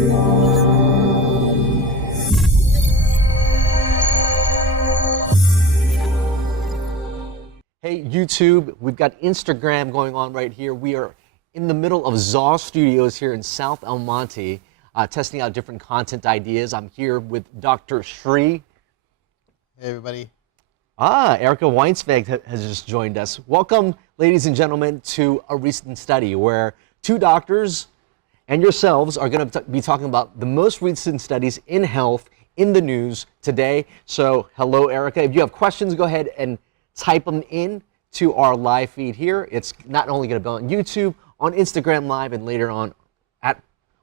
Hey YouTube, we've got Instagram going on right here. We are in the middle of Zaw Studios here in South El Monte, testing out different content ideas. I'm here with Dr. Shri. Hey everybody. Erica Weinsveg has just joined us. Welcome, ladies and gentlemen, to a recent study where two doctors and yourselves are going to be talking about the most recent studies in health in the news today. So hello, Erica. If you have questions, go ahead and type them in to our live feed here. It's not only going to be on YouTube, on Instagram Live, and later on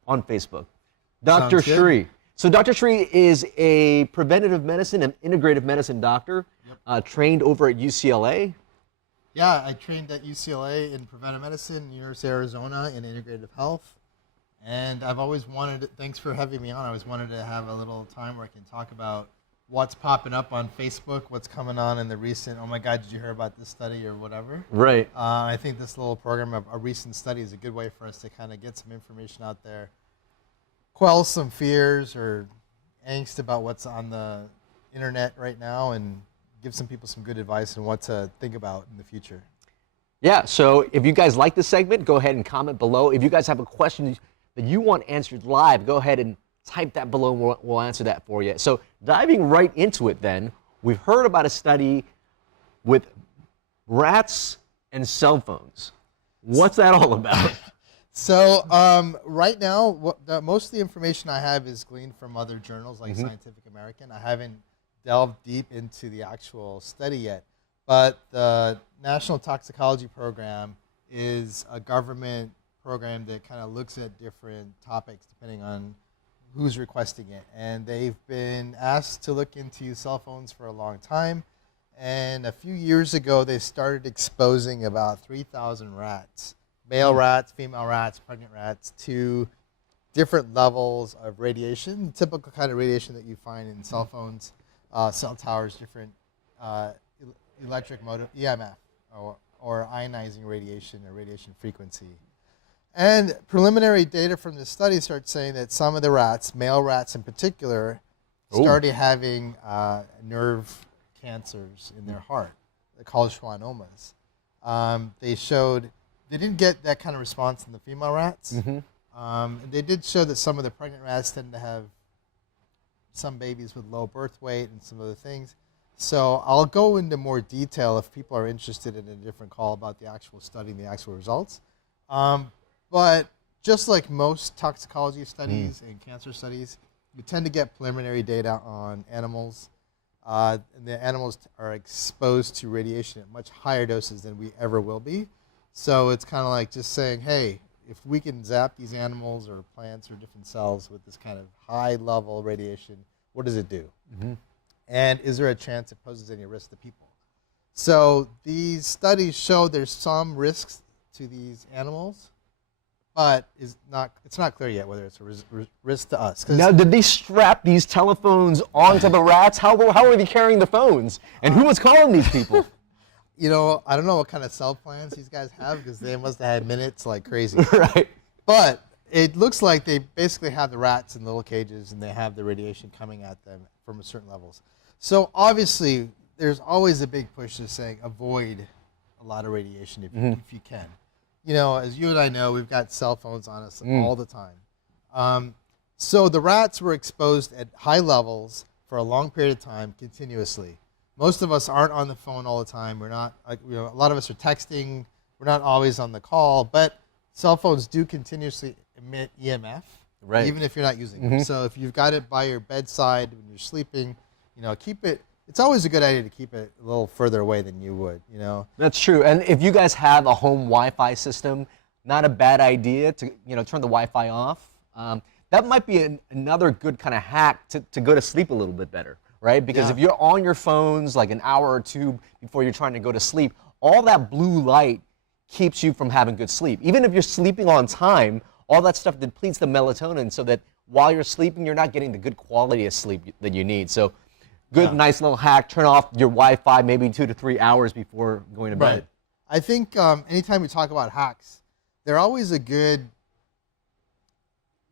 on Facebook. Dr. Shri. So Dr. Shri is a preventative medicine and integrative medicine doctor, trained over at UCLA. Yeah, I trained at UCLA in preventive medicine, University of Arizona in integrative health. And I've always wanted, thanks for having me on, I always wanted to have a little time where I can talk about what's popping up on Facebook, what's coming on in the recent, oh my God, did you hear about this study or whatever? Right. I think this little program of a recent study is a good way for us to kind of get some information out there, quell some fears or angst about what's on the internet right now, and give some people some good advice on what to think about in the future. Yeah, so if you guys like this segment, go ahead and comment below. If you guys have a question that you want answered live, go ahead and type that below and we'll answer that for you. So diving right into it then, we've heard about a study with rats and cell phones. What's that all about? So right now, most of the information I have is gleaned from other journals like Scientific American. I haven't delved deep into the actual study yet, but the National Toxicology Program is a government program that kind of looks at different topics depending on who's requesting it. And they've been asked to look into cell phones for a long time. And a few years ago, they started exposing about 3,000 rats, male rats, female rats, pregnant rats, to different levels of radiation, typical kind of radiation that you find in cell phones, cell towers, different electric motor, EMF, or ionizing radiation or radiation frequency. And preliminary data from the study starts saying that some of the rats, male rats in particular, started having nerve cancers in their heart. They're called schwannomas. They didn't get that kind of response in the female rats. And they did show that some of the pregnant rats tend to have some babies with low birth weight and some other things. So I'll go into more detail if people are interested in a different call about the actual study and the actual results. But just like most toxicology studies and cancer studies, we tend to get preliminary data on animals. And the animals are exposed to radiation at much higher doses than we ever will be. So it's kind of like just saying, hey, if we can zap these animals or plants or different cells with this kind of high-level radiation, what does it do? And is there a chance it poses any risk to people? So these studies show there's some risks to these animals, but it's not clear yet whether it's a risk to us. Now, did they strap these telephones onto the rats? How were they carrying the phones? And who was calling these people? You know, I don't know what kind of cell plans these guys have because they must have had minutes like crazy. Right. But it looks like they basically have the rats in little cages and they have the radiation coming at them from certain levels. So obviously, there's always a big push to saying avoid a lot of radiation if you can. You know, as you and I know, we've got cell phones on us all the time. So the rats were exposed at high levels for a long period of time continuously. Most of us aren't on the phone all the time. We're not, a lot of us are texting. We're not always on the call, but cell phones do continuously emit EMF, even if you're not using them. So if you've got it by your bedside when you're sleeping, keep it. It's always a good idea to keep it a little further away than you would, That's true. And if you guys have a home Wi-Fi system, not a bad idea to, turn the Wi-Fi off. That might be another good kind of hack to go to sleep a little bit better, right? Because if you're on your phones like an hour or two before you're trying to go to sleep, all that blue light keeps you from having good sleep. Even if you're sleeping on time, all that stuff depletes the melatonin so that while you're sleeping, you're not getting the good quality of sleep that you need. So good, nice little hack. Turn off your Wi-Fi maybe 2 to 3 hours before going to bed. Right. I think anytime we talk about hacks, they're always a good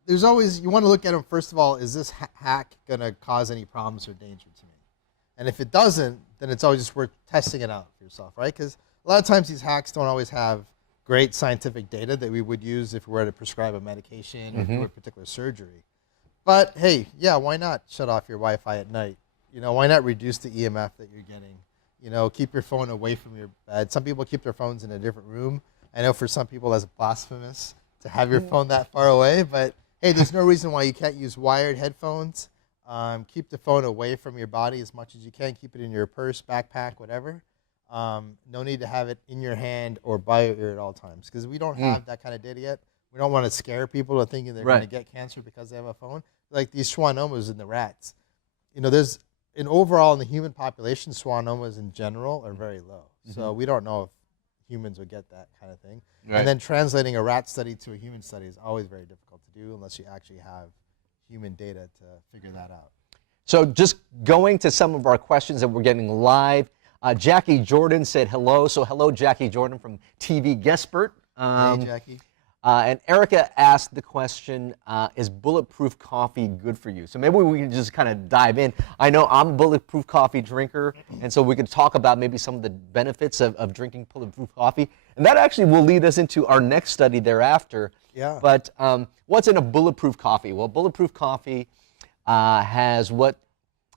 there's always, you want to look at them, first of all, is this hack going to cause any problems or danger to me? And if it doesn't, then it's always just worth testing it out for yourself, right? Because a lot of times these hacks don't always have great scientific data that we would use if we were to prescribe a medication or do a particular surgery. But hey, yeah, why not shut off your Wi-Fi at night? You know, why not reduce the EMF that you're getting? You know, keep your phone away from your bed. Some people keep their phones in a different room. I know for some people that's blasphemous to have your phone that far away, but hey, there's no reason why you can't use wired headphones. Keep the phone away from your body as much as you can. Keep it in your purse, backpack, whatever. No need to have it in your hand or by your ear at all times, because we don't have that kind of data yet. We don't want to scare people into thinking they're going to get cancer because they have a phone. Like these schwannomas in the rats. You know, there's overall in the human population, schwannomas in general are very low. So we don't know if humans would get that kind of thing. And then translating a rat study to a human study is always very difficult to do unless you actually have human data to figure that out. So just going to some of our questions that we're getting live. Jackie Jordan said hello. So hello, Jackie Jordan from TV Guestpert. Hey, Jackie. And Erica asked the question, is bulletproof coffee good for you? So maybe we can just kind of dive in. I know I'm a bulletproof coffee drinker, and so we could talk about maybe some of the benefits of drinking bulletproof coffee. And that actually will lead us into our next study thereafter. Yeah. But what's in a bulletproof coffee? Well, bulletproof coffee has what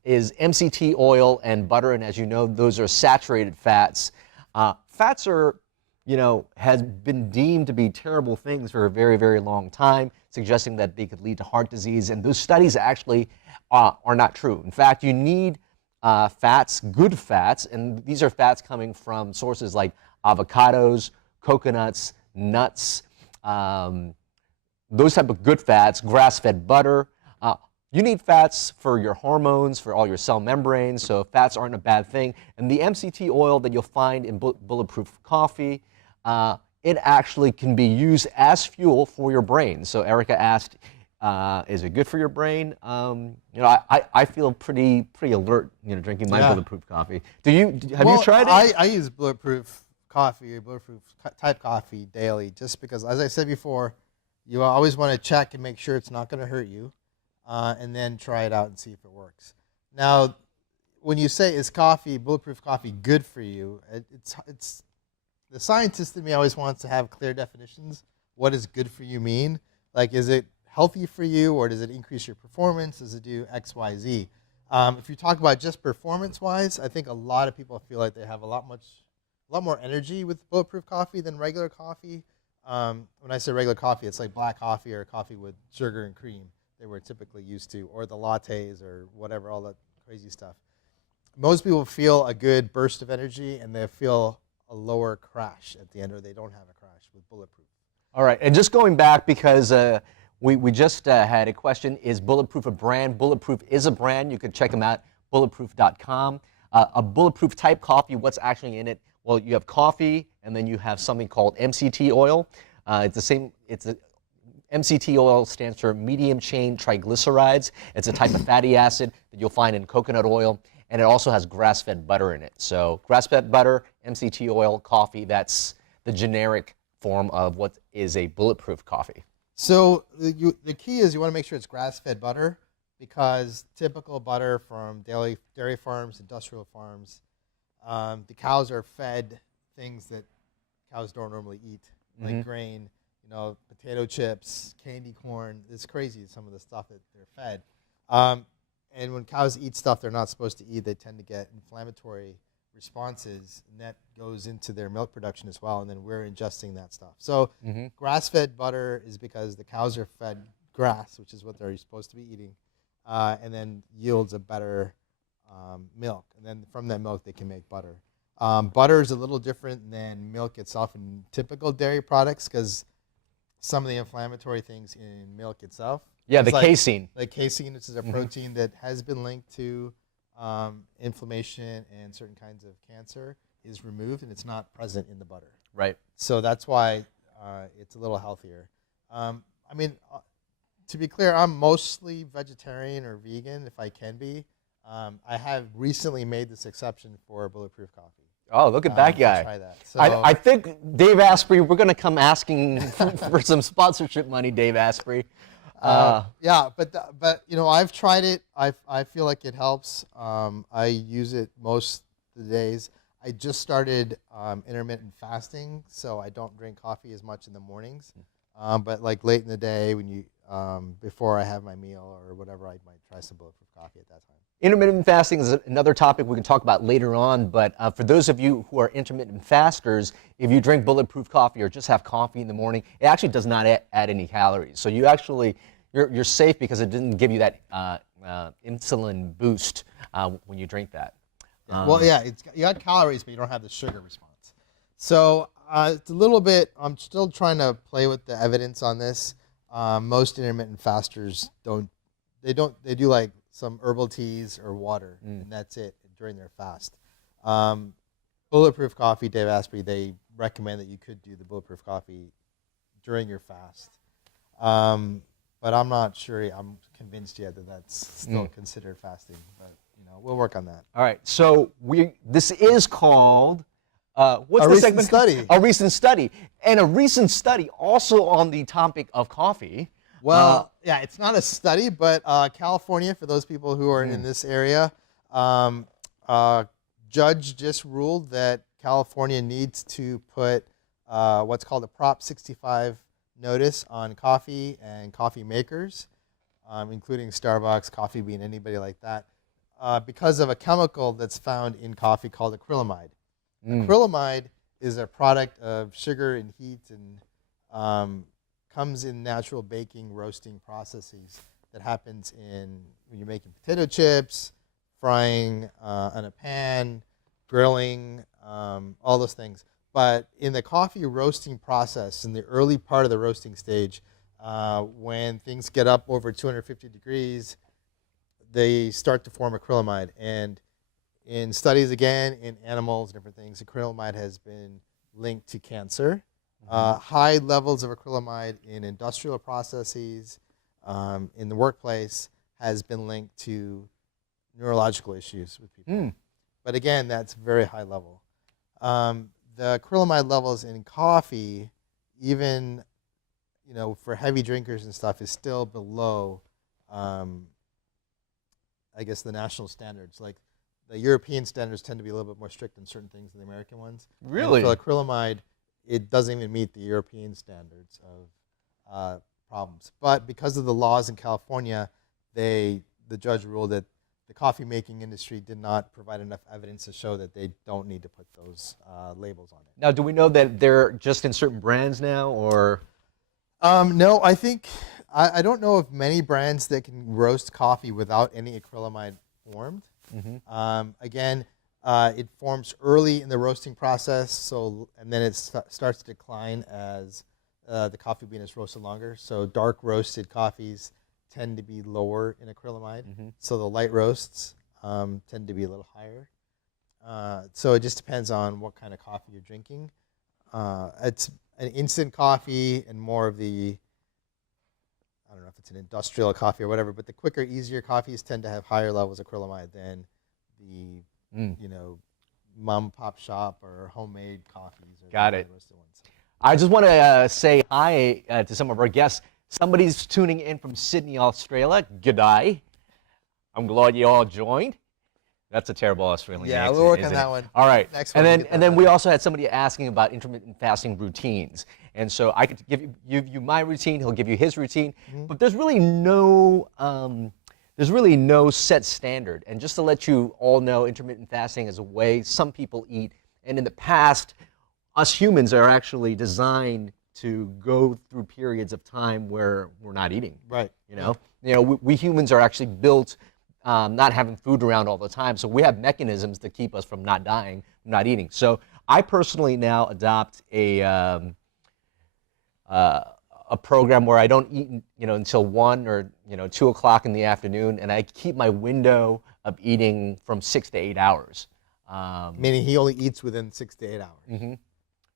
is MCT oil and butter, and as you know, those are saturated fats. Fats are, you know, has been deemed to be terrible things for a very, very long time, suggesting that they could lead to heart disease, and those studies actually are not true. In fact, you need fats, good fats, and these are fats coming from sources like avocados, coconuts, nuts, those type of good fats, grass-fed butter. You need fats for your hormones, for all your cell membranes, so fats aren't a bad thing. And the MCT oil that you'll find in bulletproof coffee, it actually can be used as fuel for your brain. So Erica asked, is it good for your brain? You know, I feel pretty alert, you know, drinking my bulletproof coffee. Have you tried it? I use bulletproof coffee, bulletproof type coffee daily, just because, as I said before, you always want to check and make sure it's not going to hurt you. And then try it out and see if it works. Now, when you say, is bulletproof coffee good for you, it's the scientist in me always wants to have clear definitions. What does good for you mean? Like, is it healthy for you, or does it increase your performance? Does it do X, Y, Z? If you talk about just performance-wise, I think a lot of people feel like they have a lot more energy with bulletproof coffee than regular coffee. When I say regular coffee, it's like black coffee or coffee with sugar and cream they were typically used to, or the lattes or whatever, all that crazy stuff. Most people feel a good burst of energy, and they feel a lower crash at the end, or they don't have a crash with bulletproof. All right, and just going back, because we just had a question, is Bulletproof a brand? Bulletproof is a brand. You can check them out, bulletproof.com. A bulletproof type coffee, what's actually in it? Well, you have coffee, and then you have something called MCT oil. MCT oil stands for medium chain triglycerides. It's a type of fatty acid that you'll find in coconut oil, and it also has grass-fed butter in it. So grass-fed butter, MCT oil, coffee, that's the generic form of what is a bulletproof coffee. So the key is you want to make sure it's grass-fed butter, because typical butter from dairy farms, industrial farms, the cows are fed things that cows don't normally eat, like grain, you know, potato chips, candy corn. It's crazy, some of the stuff that they're fed. And when cows eat stuff they're not supposed to eat, they tend to get inflammatory responses, and that goes into their milk production as well, and then we're ingesting that stuff. So grass-fed butter is because the cows are fed grass, which is what they're supposed to be eating, and then yields a better milk. And then from that milk, they can make butter. Butter is a little different than milk itself in typical dairy products, because some of the inflammatory things in milk itself. Yeah, the casein. Like casein, which is a protein that has been linked to inflammation and certain kinds of cancer, is removed, and it's not present in the butter. Right. So that's why it's a little healthier. I mean, to be clear, I'm mostly vegetarian or vegan if I can be. I have recently made this exception for bulletproof coffee. Oh, look at that guy. Try that. So, I think, Dave Asprey, we're going to come asking for some sponsorship money, Dave Asprey. Yeah, but you know, I've tried it. I feel like it helps. I use it most of the days. I just started intermittent fasting, so I don't drink coffee as much in the mornings. But like late in the day, when you before I have my meal or whatever, I might try some bulletproof coffee at that time. Intermittent fasting is another topic we can talk about later on, but for those of you who are intermittent fasters, if you drink bulletproof coffee or just have coffee in the morning, it actually does not add any calories. So you're safe because it didn't give you that insulin boost when you drink that. Well, yeah, you got calories, but you don't have the sugar response. So it's a little bit. I'm still trying to play with the evidence on this. Most intermittent fasters they do like some herbal teas or water, and that's it during their fast. Bulletproof coffee, Dave Asprey, they recommend that you could do the bulletproof coffee during your fast. But I'm not sure. I'm convinced yet that that's still considered fasting. But you know, we'll work on that. All right. So this is called what's a the recent segment? Study. A recent study, and a recent study also on the topic of coffee. Well, yeah, it's not a study, but California, for those people who are in this area, judge just ruled that California needs to put what's called a Prop 65 notice on coffee and coffee makers, including Starbucks, Coffee Bean, anybody like that, because of a chemical that's found in coffee called acrylamide. Acrylamide is a product of sugar and heat and comes in natural baking, roasting processes that happens when you're making potato chips, frying in a pan, grilling, all those things. But in the coffee roasting process, in the early part of the roasting stage, when things get up over 250 degrees, they start to form acrylamide. And in studies, again, in animals and different things, acrylamide has been linked to cancer. High levels of acrylamide in industrial processes, in the workplace, has been linked to neurological issues with people. But again, that's very high level. The acrylamide levels in coffee, even for heavy drinkers and stuff, is still below, I guess, the national standards. Like the European standards tend to be a little bit more strict on certain things than the American ones. Really? And for acrylamide, it doesn't even meet the European standards of problems. But because of the laws in California, the judge ruled that the coffee making industry did not provide enough evidence to show that they don't need to put those labels on it. Now, do we know that they're just in certain brands now, or? No, I think, I don't know of many brands that can roast coffee without any acrylamide formed. Again, it forms early in the roasting process, and then it starts to decline as the coffee bean is roasted longer. So dark roasted coffees tend to be lower in acrylamide. So the light roasts tend to be a little higher. So it just depends on what kind of coffee you're drinking. It's an instant coffee and more of the, I don't know if it's an industrial coffee or whatever, but the quicker, easier coffees tend to have higher levels of acrylamide than the mom and pop shop or homemade coffees. Or Got it. roasted ones. I just want to say hi to some of our guests. Somebody's tuning in from Sydney, Australia. G'day. I'm glad you all joined. That's a terrible Australian accent. Yeah, we'll work on that one. All right. Next and one. then we also had somebody asking about intermittent fasting routines. And so I could give you my routine. He'll give you his routine. But there's really no set standard. And just to let you all know, intermittent fasting is a way some people eat. And in the past, us humans are actually designed to go through periods of time where we're not eating. Right. We humans are actually built not having food around all the time, so we have mechanisms to keep us from not dying, from not eating. So I personally now adopt a program where I don't eat, until 1 or 2 o'clock in the afternoon, and I keep my window of eating from 6 to 8 hours. Meaning he only eats within 6 to 8 hours.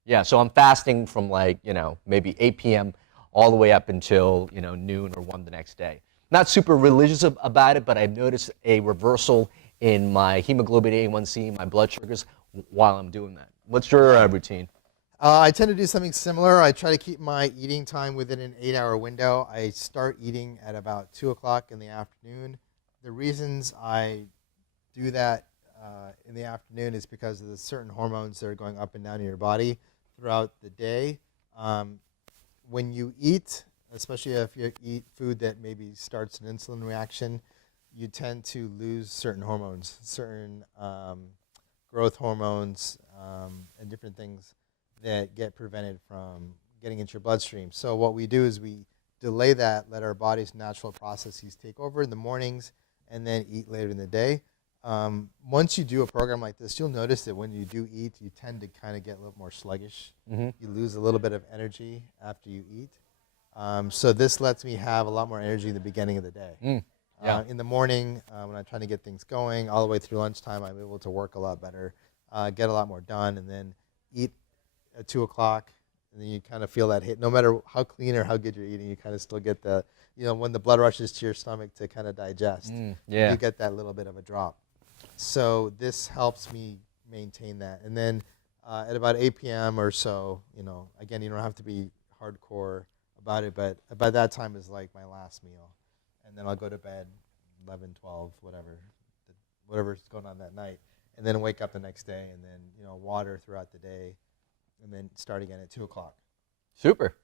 Yeah, so I'm fasting from maybe 8 p.m. all the way up until noon or 1 the next day. Not super religious about it, but I've noticed a reversal in my hemoglobin A1C, my blood sugars, while I'm doing that. What's your routine? I tend to do something similar. I try to keep my eating time within an 8-hour window. I start eating at about 2 o'clock in the afternoon. The reasons I do that in the afternoon is because of the certain hormones that are going up and down in your body throughout the day. When you eat, especially if you eat food that maybe starts an insulin reaction, you tend to lose certain hormones, certain growth hormones, and different things that get prevented from getting into your bloodstream. So what we do is we delay that, let our body's natural processes take over in the mornings, and then eat later in the day. Once you do a program like this, you'll notice that when you do eat, you tend to kind of get a little more sluggish. You lose a little bit of energy after you eat. So this lets me have a lot more energy in the beginning of the day. In the morning, when I'm trying to get things going, all the way through lunchtime, I'm able to work a lot better, get a lot more done, and then eat at 2 o'clock, and then you kind of feel that hit. No matter how clean or how good you're eating, you kind of still get the, when the blood rushes to your stomach to kind of digest, you get that little bit of a drop. So this helps me maintain that. And then at about 8 p.m. or so, again, you don't have to be hardcore about it, but by that time is like my last meal. And then I'll go to bed, 11, 12, whatever's going on that night, and then wake up the next day, and then water throughout the day, and then start again at 2 o'clock. Super.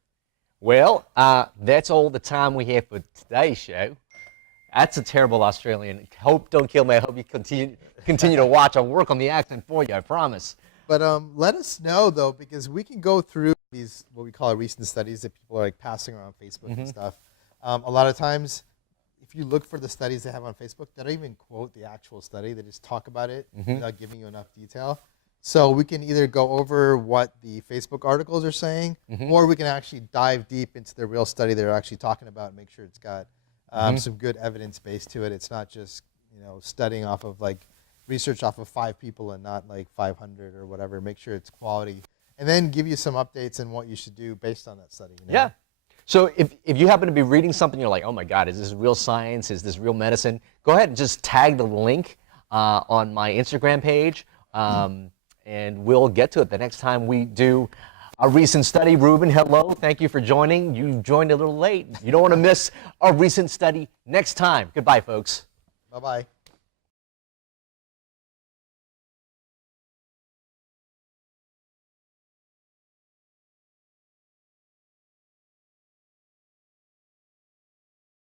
Well, that's all the time we have for today's show. That's a terrible Australian. Don't kill me. I hope you continue to watch. I'll work on the accent for you, I promise. But let us know, though, because we can go through these, what we call recent studies that people are like passing around Facebook and stuff. A lot of times, if you look for the studies they have on Facebook, they don't even quote the actual study. They just talk about it without giving you enough detail. So we can either go over what the Facebook articles are saying, or we can actually dive deep into the real study they're actually talking about and make sure it's got some good evidence base to it. It's not just studying off of like research off of 5 people and not like 500 or whatever. Make sure it's quality, and then give you some updates on what you should do based on that study. Yeah. So if you happen to be reading something, you're like, oh my God, is this real science? Is this real medicine? Go ahead and just tag the link on my Instagram page, and we'll get to it the next time we do a recent study. Ruben, hello. Thank you for joining. You joined a little late. You don't want to miss a recent study next time. Goodbye, folks. Bye-bye.